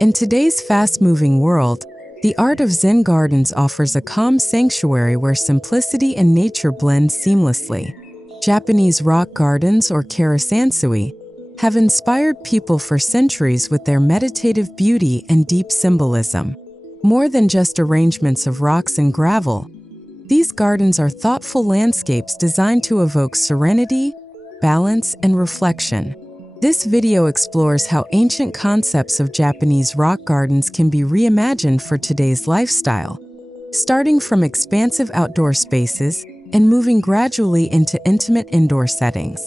In today's fast-moving world, the art of Zen Gardens offers a calm sanctuary where simplicity and nature blend seamlessly. Japanese rock gardens, or karesansui, have inspired people for centuries with their meditative beauty and deep symbolism. More than just arrangements of rocks and gravel, these gardens are thoughtful landscapes designed to evoke serenity, balance, and reflection. This video explores how ancient concepts of Japanese rock gardens can be reimagined for today's lifestyle, starting from expansive outdoor spaces and moving gradually into intimate indoor settings.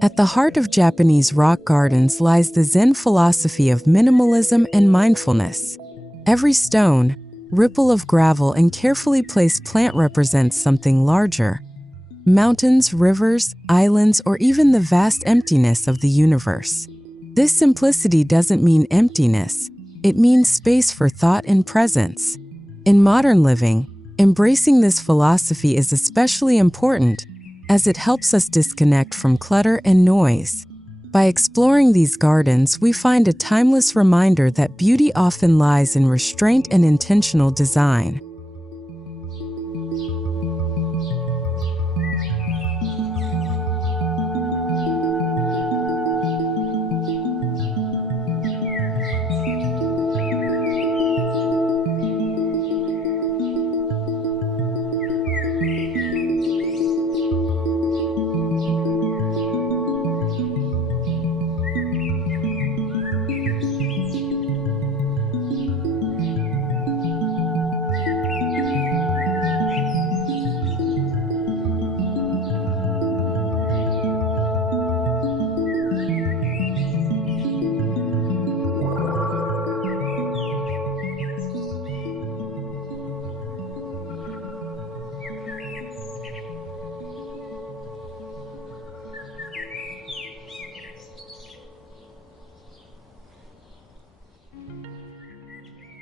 At the heart of Japanese rock gardens lies the Zen philosophy of minimalism and mindfulness. Every stone, ripple of gravel, and carefully placed plant represents something larger: mountains, rivers, islands, or even the vast emptiness of the universe. This simplicity doesn't mean emptiness, it means space for thought and presence. In modern living, embracing this philosophy is especially important, as it helps us disconnect from clutter and noise. By exploring these gardens, we find a timeless reminder that beauty often lies in restraint and intentional design.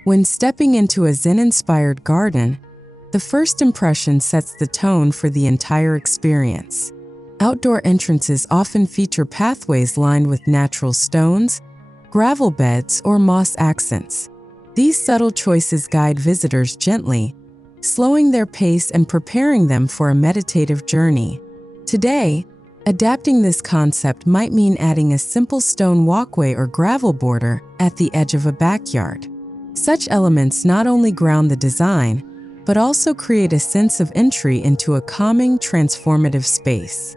When stepping into a Zen-inspired garden, the first impression sets the tone for the entire experience. Outdoor entrances often feature pathways lined with natural stones, gravel beds, or moss accents. These subtle choices guide visitors gently, slowing their pace and preparing them for a meditative journey. Today, adapting this concept might mean adding a simple stone walkway or gravel border at the edge of a backyard. Such elements not only ground the design, but also create a sense of entry into a calming, transformative space.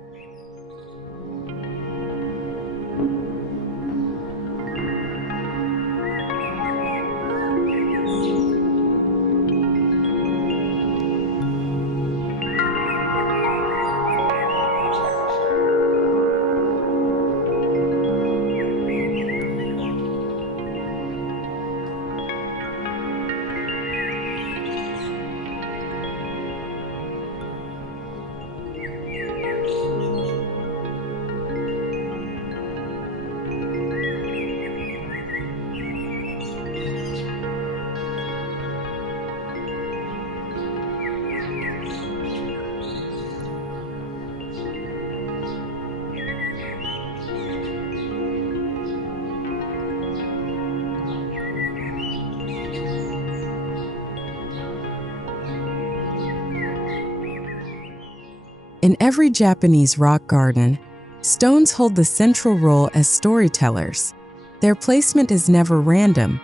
In every Japanese rock garden, stones hold the central role as storytellers. Their placement is never random.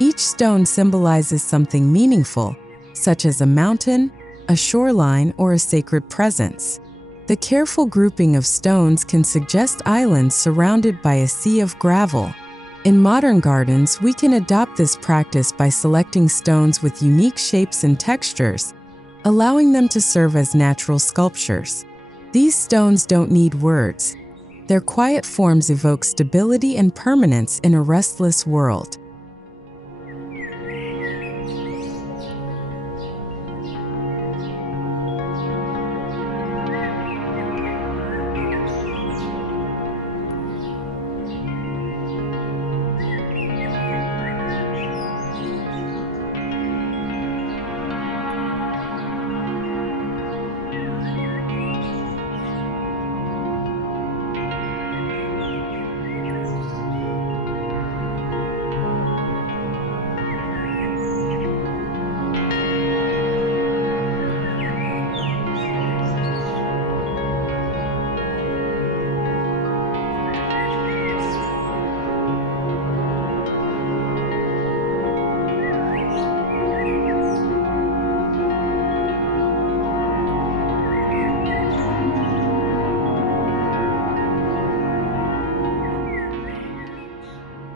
Each stone symbolizes something meaningful, such as a mountain, a shoreline, or a sacred presence. The careful grouping of stones can suggest islands surrounded by a sea of gravel. In modern gardens, we can adopt this practice by selecting stones with unique shapes and textures, allowing them to serve as natural sculptures. These stones don't need words. Their quiet forms evoke stability and permanence in a restless world.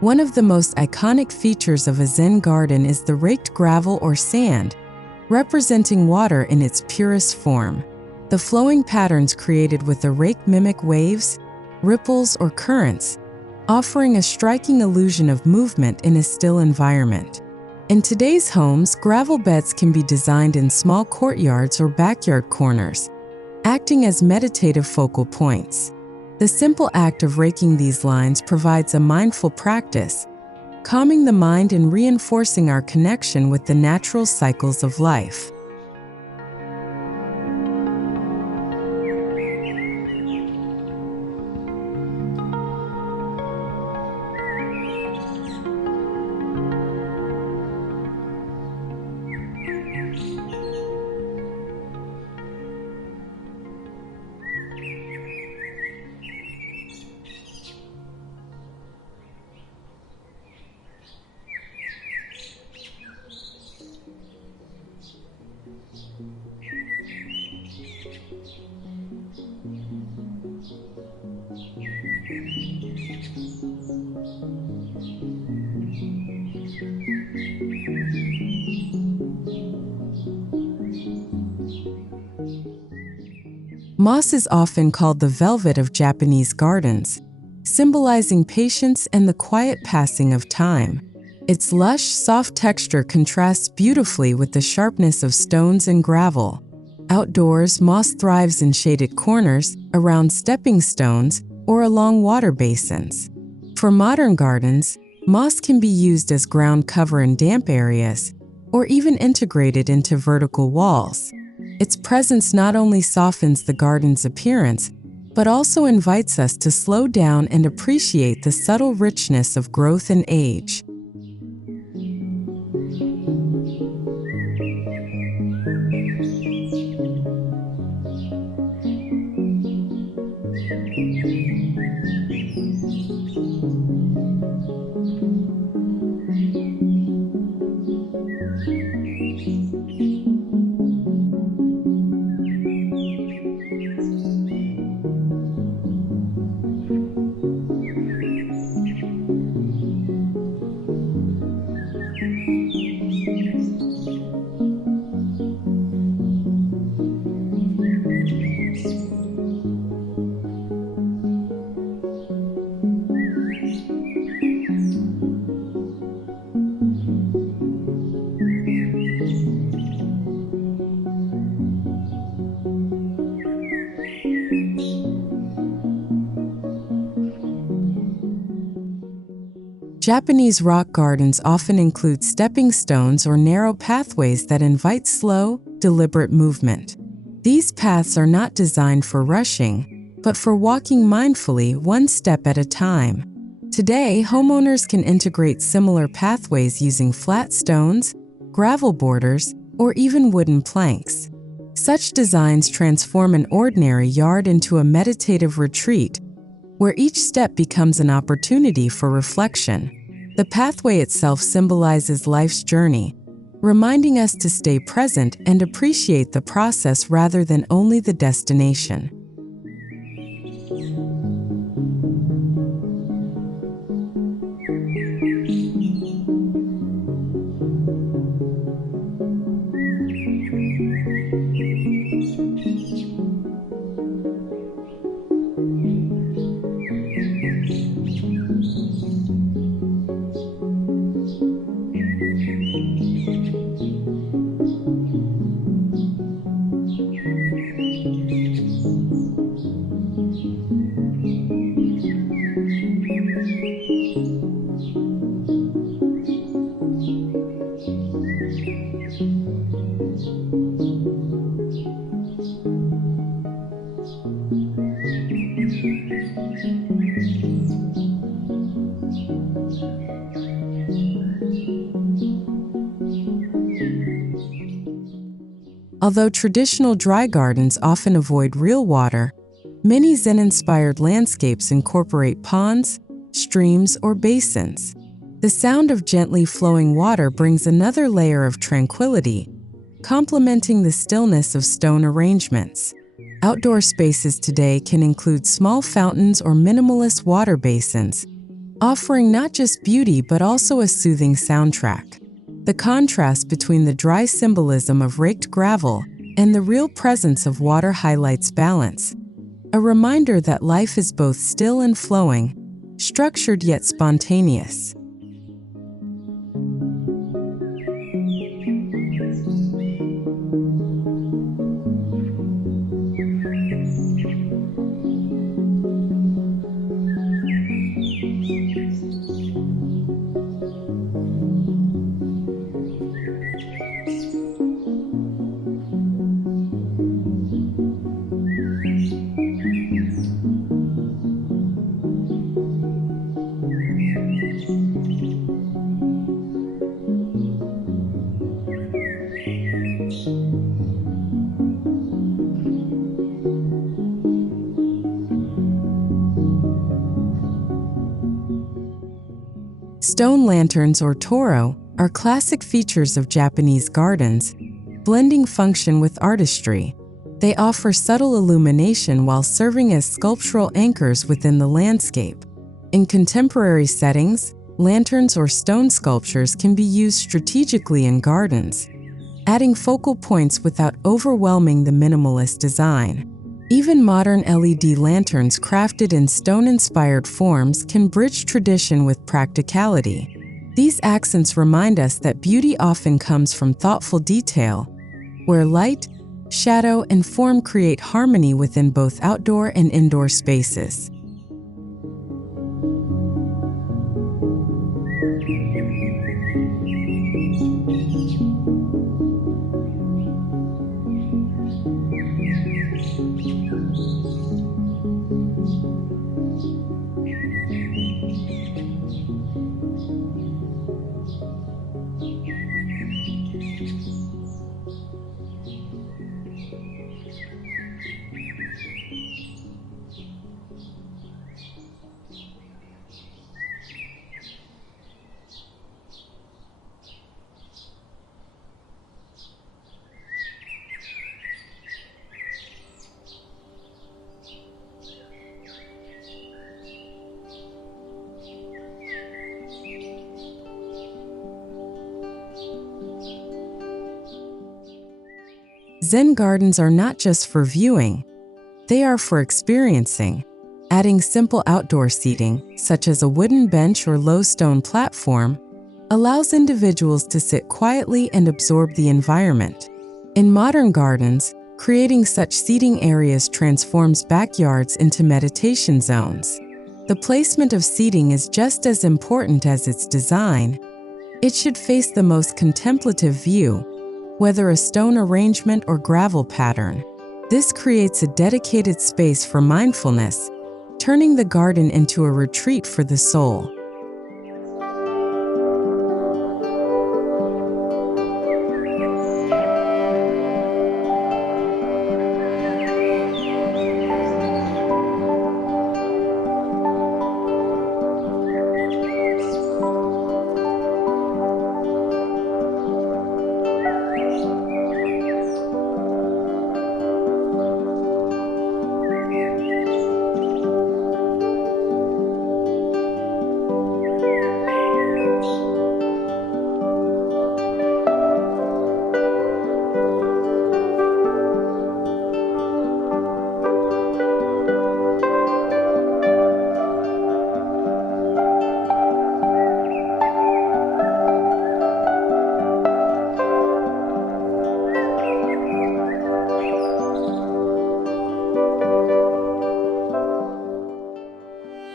One of the most iconic features of a Zen garden is the raked gravel or sand, representing water in its purest form. The flowing patterns created with the rake mimic waves, ripples, or currents, offering a striking illusion of movement in a still environment. In today's homes, gravel beds can be designed in small courtyards or backyard corners, acting as meditative focal points. The simple act of raking these lines provides a mindful practice, calming the mind and reinforcing our connection with the natural cycles of life. Moss is often called the velvet of Japanese gardens, symbolizing patience and the quiet passing of time. Its lush, soft texture contrasts beautifully with the sharpness of stones and gravel. Outdoors, moss thrives in shaded corners, around stepping stones, or along water basins. For modern gardens, moss can be used as ground cover in damp areas, or even integrated into vertical walls. Its presence not only softens the garden's appearance, but also invites us to slow down and appreciate the subtle richness of growth and age. Japanese rock gardens often include stepping stones or narrow pathways that invite slow, deliberate movement. These paths are not designed for rushing, but for walking mindfully one step at a time. Today, homeowners can integrate similar pathways using flat stones, gravel borders, or even wooden planks. Such designs transform an ordinary yard into a meditative retreat, where each step becomes an opportunity for reflection. The pathway itself symbolizes life's journey, reminding us to stay present and appreciate the process rather than only the destination. Although traditional dry gardens often avoid real water, many Zen-inspired landscapes incorporate ponds, streams, or basins. The sound of gently flowing water brings another layer of tranquility, complementing the stillness of stone arrangements. Outdoor spaces today can include small fountains or minimalist water basins, offering not just beauty but also a soothing soundtrack. The contrast between the dry symbolism of raked gravel and the real presence of water highlights balance, a reminder that life is both still and flowing, structured yet spontaneous. Stone lanterns, or toro, are classic features of Japanese gardens, blending function with artistry. They offer subtle illumination while serving as sculptural anchors within the landscape. In contemporary settings, lanterns or stone sculptures can be used strategically in gardens, adding focal points without overwhelming the minimalist design. Even modern LED lanterns crafted in stone-inspired forms can bridge tradition with practicality. These accents remind us that beauty often comes from thoughtful detail, where light, shadow, and form create harmony within both outdoor and indoor spaces. Zen gardens are not just for viewing, they are for experiencing. Adding simple outdoor seating, such as a wooden bench or low stone platform, allows individuals to sit quietly and absorb the environment. In modern gardens, creating such seating areas transforms backyards into meditation zones. The placement of seating is just as important as its design. It should face the most contemplative view, whether a stone arrangement or gravel pattern. This creates a dedicated space for mindfulness, turning the garden into a retreat for the soul.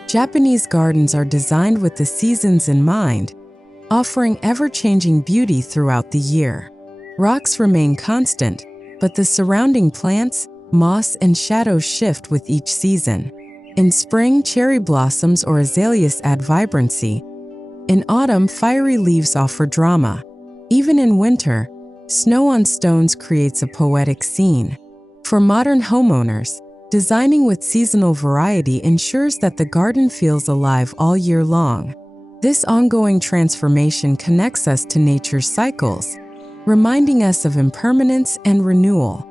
Japanese gardens are designed with the seasons in mind, offering ever-changing beauty throughout the year. Rocks remain constant, but the surrounding plants, moss, and shadows shift with each season. In spring, cherry blossoms or azaleas add vibrancy. In autumn, fiery leaves offer drama. Even in winter, snow on stones creates a poetic scene. For modern homeowners, designing with seasonal variety ensures that the garden feels alive all year long. This ongoing transformation connects us to nature's cycles, reminding us of impermanence and renewal.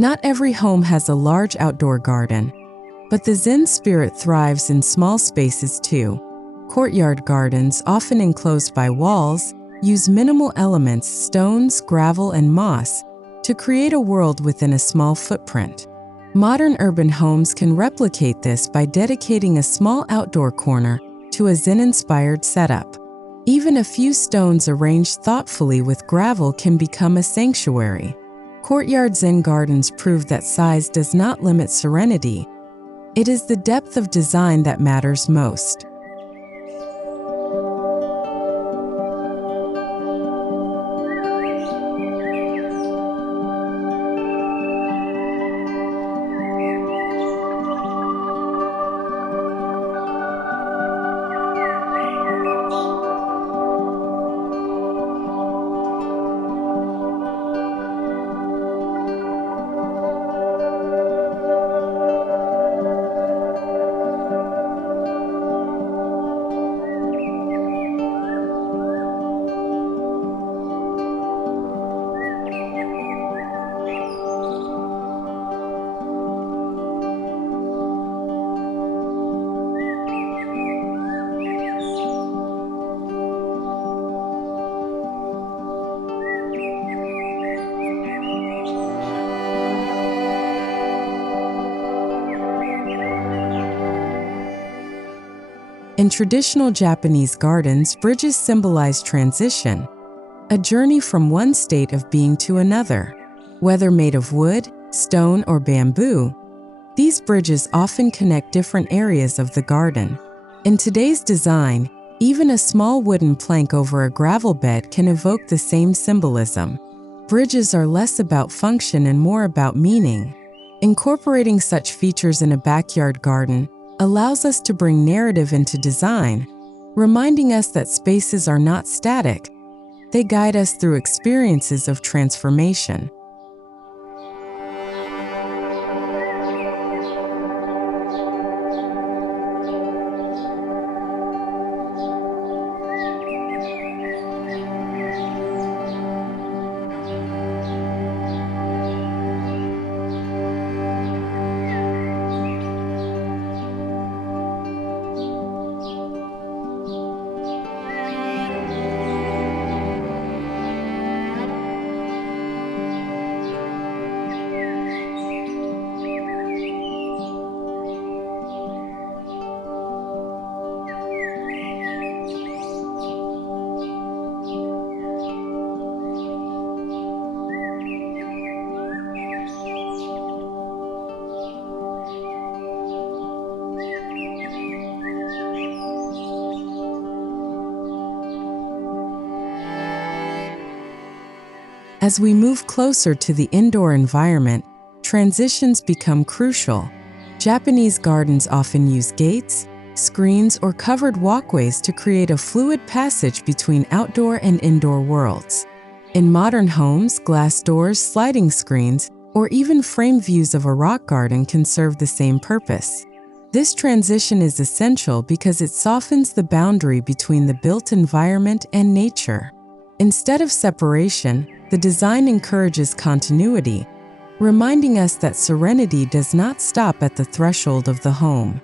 Not every home has a large outdoor garden, but the Zen spirit thrives in small spaces too. Courtyard gardens, often enclosed by walls, use minimal elements, stones, gravel, and moss, to create a world within a small footprint. Modern urban homes can replicate this by dedicating a small outdoor corner to a Zen-inspired setup. Even a few stones arranged thoughtfully with gravel can become a sanctuary. Courtyard Zen gardens prove that size does not limit serenity. It is the depth of design that matters most. In traditional Japanese gardens, bridges symbolize transition, a journey from one state of being to another. Whether made of wood, stone, or bamboo, these bridges often connect different areas of the garden. In today's design, even a small wooden plank over a gravel bed can evoke the same symbolism. Bridges are less about function and more about meaning. Incorporating such features in a backyard garden allows us to bring narrative into design, reminding us that spaces are not static. They guide us through experiences of transformation. As we move closer to the indoor environment, transitions become crucial. Japanese gardens often use gates, screens, or covered walkways to create a fluid passage between outdoor and indoor worlds. In modern homes, glass doors, sliding screens, or even framed views of a rock garden can serve the same purpose. This transition is essential because it softens the boundary between the built environment and nature. Instead of separation, the design encourages continuity, reminding us that serenity does not stop at the threshold of the home.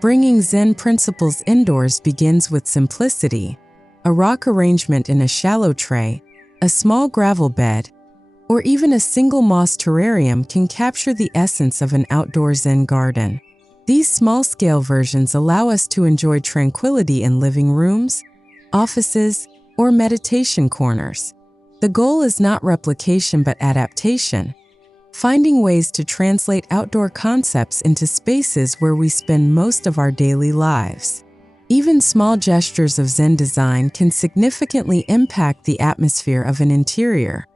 Bringing Zen principles indoors begins with simplicity. A rock arrangement in a shallow tray, a small gravel bed, or even a single moss terrarium can capture the essence of an outdoor Zen garden. These small-scale versions allow us to enjoy tranquility in living rooms, offices, or meditation corners. The goal is not replication but adaptation, finding ways to translate outdoor concepts into spaces where we spend most of our daily lives. Even small gestures of Zen design can significantly impact the atmosphere of an interior.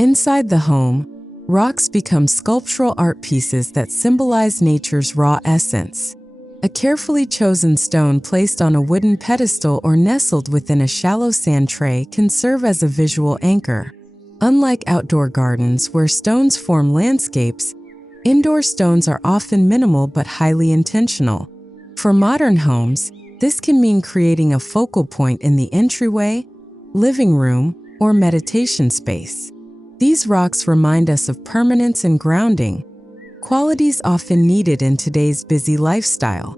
Inside the home, rocks become sculptural art pieces that symbolize nature's raw essence. A carefully chosen stone placed on a wooden pedestal or nestled within a shallow sand tray can serve as a visual anchor. Unlike outdoor gardens where stones form landscapes, indoor stones are often minimal but highly intentional. For modern homes, this can mean creating a focal point in the entryway, living room, or meditation space. These rocks remind us of permanence and grounding, qualities often needed in today's busy lifestyle.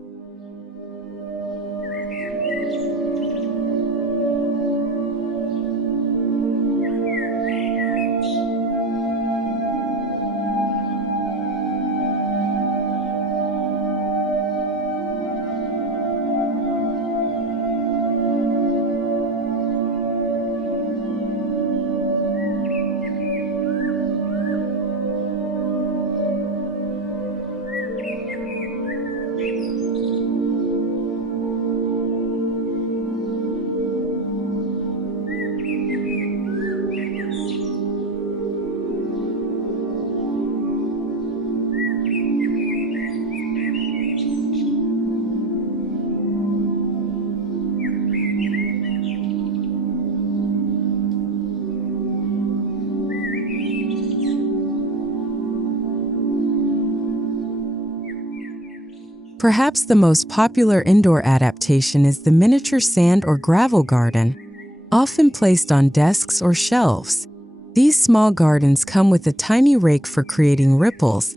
Perhaps the most popular indoor adaptation is the miniature sand or gravel garden, often placed on desks or shelves. These small gardens come with a tiny rake for creating ripples,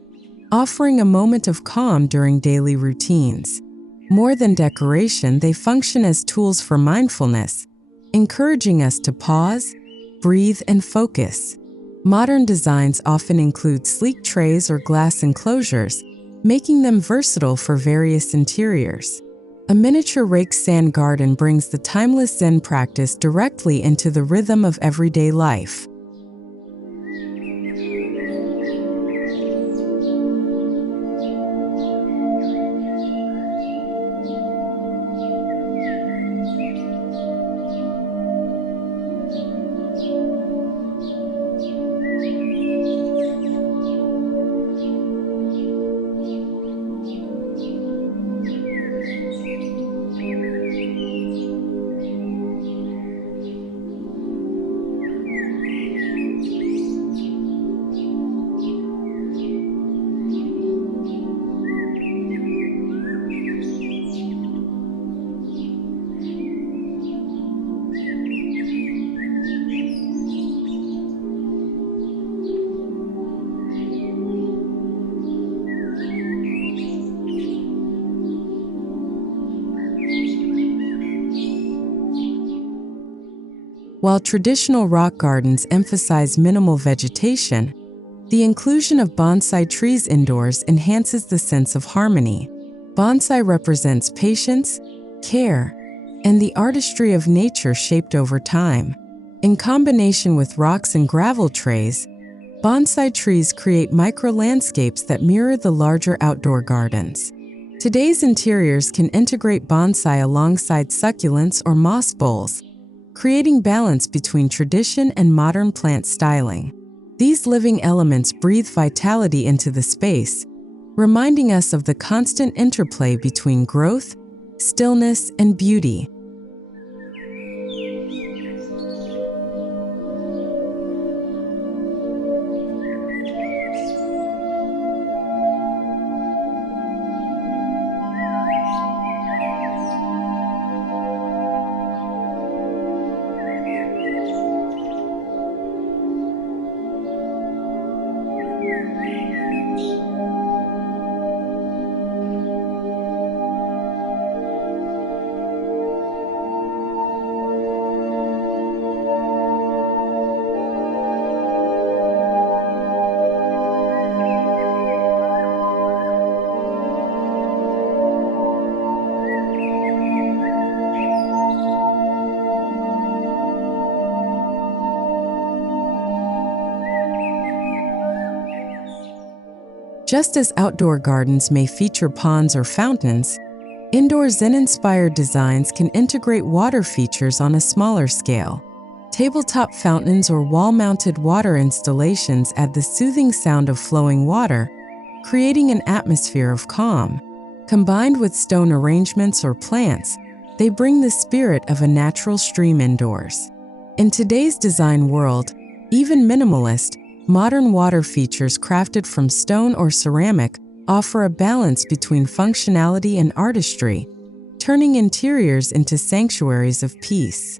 offering a moment of calm during daily routines. More than decoration, they function as tools for mindfulness, encouraging us to pause, breathe, and focus. Modern designs often include sleek trays or glass enclosures, making them versatile for various interiors. A miniature raked sand garden brings the timeless Zen practice directly into the rhythm of everyday life. While traditional rock gardens emphasize minimal vegetation, the inclusion of bonsai trees indoors enhances the sense of harmony. Bonsai represents patience, care, and the artistry of nature shaped over time. In combination with rocks and gravel trays, bonsai trees create micro-landscapes that mirror the larger outdoor gardens. Today's interiors can integrate bonsai alongside succulents or moss bowls, creating balance between tradition and modern plant styling. These living elements breathe vitality into the space, reminding us of the constant interplay between growth, stillness, and beauty. Just as outdoor gardens may feature ponds or fountains, indoor Zen-inspired designs can integrate water features on a smaller scale. Tabletop fountains or wall-mounted water installations add the soothing sound of flowing water, creating an atmosphere of calm. Combined with stone arrangements or plants, they bring the spirit of a natural stream indoors. In today's design world, even minimalist, modern water features crafted from stone or ceramic offer a balance between functionality and artistry, turning interiors into sanctuaries of peace.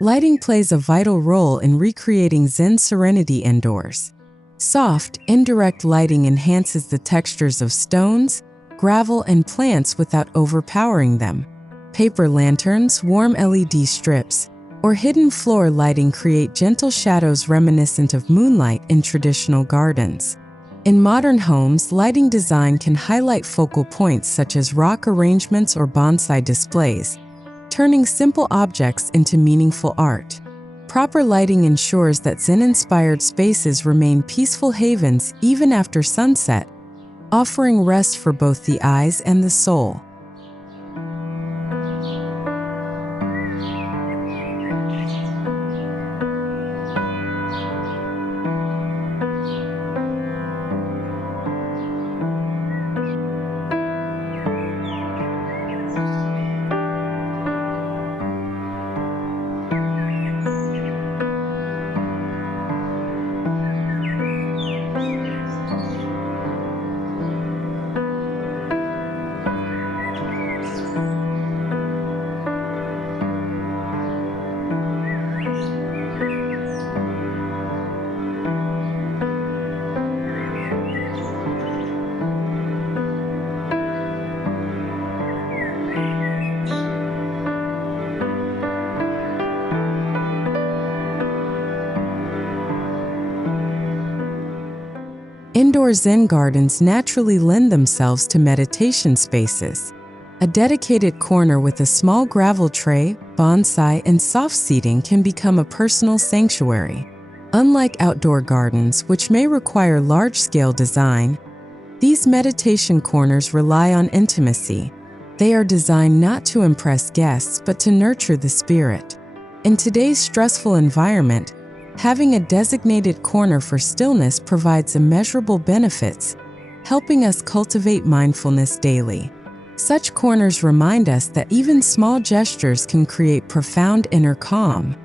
Lighting plays a vital role in recreating Zen serenity indoors. Soft, indirect lighting enhances the textures of stones, gravel, and plants without overpowering them. Paper lanterns, warm LED strips, or hidden floor lighting create gentle shadows reminiscent of moonlight in traditional gardens. In modern homes, lighting design can highlight focal points such as rock arrangements or bonsai displays, turning simple objects into meaningful art. Proper lighting ensures that Zen-inspired spaces remain peaceful havens even after sunset, offering rest for both the eyes and the soul. Indoor Zen gardens naturally lend themselves to meditation spaces. A dedicated corner with a small gravel tray, bonsai, and soft seating can become a personal sanctuary. Unlike outdoor gardens, which may require large-scale design, these meditation corners rely on intimacy. They are designed not to impress guests, but to nurture the spirit. In today's stressful environment, having a designated corner for stillness provides immeasurable benefits, helping us cultivate mindfulness daily. Such corners remind us that even small gestures can create profound inner calm.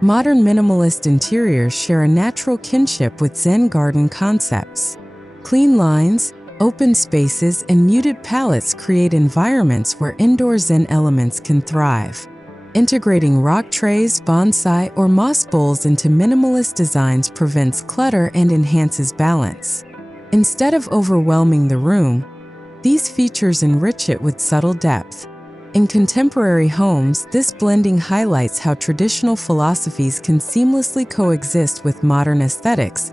Modern minimalist interiors share a natural kinship with Zen garden concepts. Clean lines, open spaces, and muted palettes create environments where indoor Zen elements can thrive. Integrating rock trays, bonsai, or moss bowls into minimalist designs prevents clutter and enhances balance. Instead of overwhelming the room, these features enrich it with subtle depth. In contemporary homes, this blending highlights how traditional philosophies can seamlessly coexist with modern aesthetics,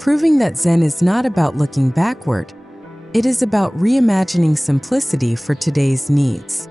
proving that Zen is not about looking backward. It is about reimagining simplicity for today's needs.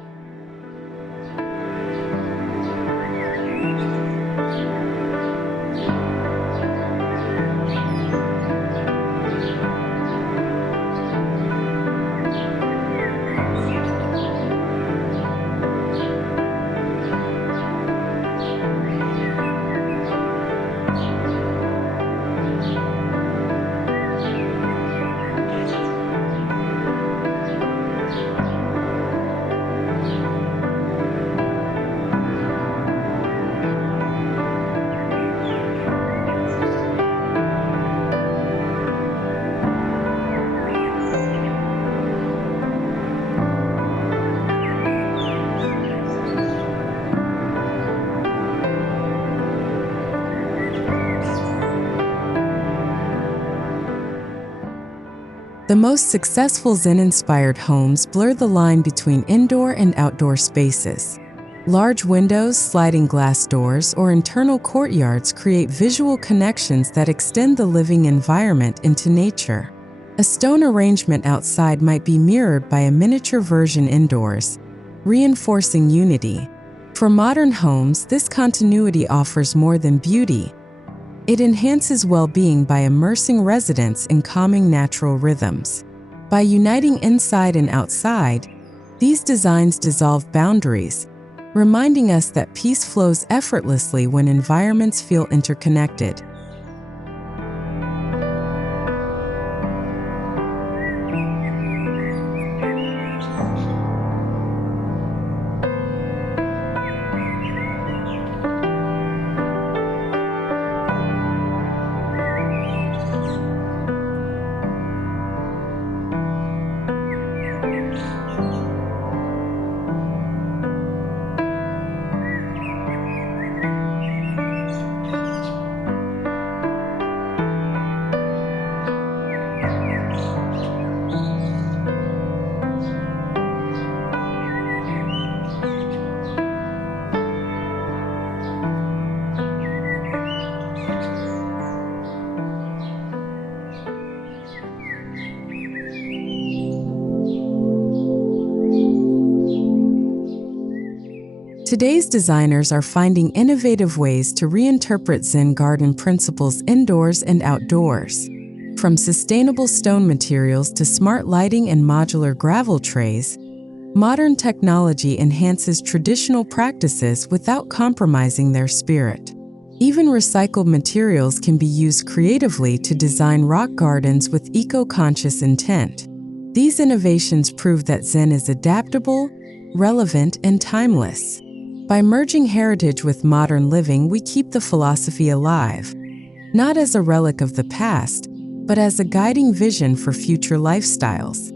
The most successful Zen-inspired homes blur the line between indoor and outdoor spaces. Large windows, sliding glass doors, or internal courtyards create visual connections that extend the living environment into nature. A stone arrangement outside might be mirrored by a miniature version indoors, reinforcing unity. For modern homes, this continuity offers more than beauty. It enhances well-being by immersing residents in calming natural rhythms. By uniting inside and outside, these designs dissolve boundaries, reminding us that peace flows effortlessly when environments feel interconnected. Today's designers are finding innovative ways to reinterpret Zen garden principles indoors and outdoors. From sustainable stone materials to smart lighting and modular gravel trays, modern technology enhances traditional practices without compromising their spirit. Even recycled materials can be used creatively to design rock gardens with eco-conscious intent. These innovations prove that Zen is adaptable, relevant, and timeless. By merging heritage with modern living, we keep the philosophy alive, not as a relic of the past, but as a guiding vision for future lifestyles.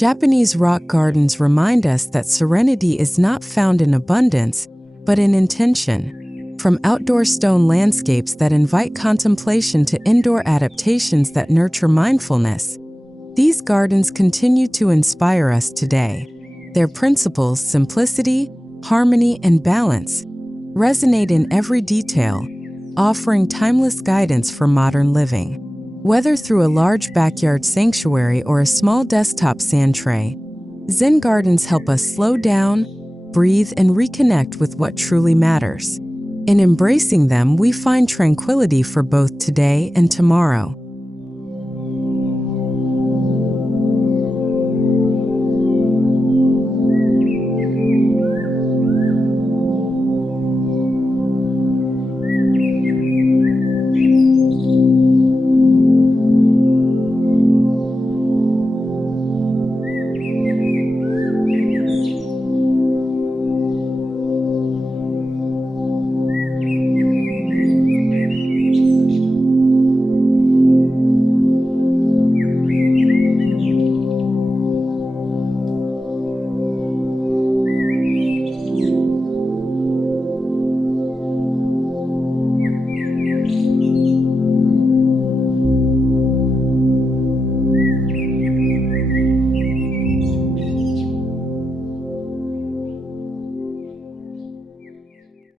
Japanese rock gardens remind us that serenity is not found in abundance, but in intention. From outdoor stone landscapes that invite contemplation to indoor adaptations that nurture mindfulness, these gardens continue to inspire us today. Their principles, simplicity, harmony, and balance, resonate in every detail, offering timeless guidance for modern living. Whether through a large backyard sanctuary or a small desktop sand tray, Zen gardens help us slow down, breathe, and reconnect with what truly matters. In embracing them, we find tranquility for both today and tomorrow.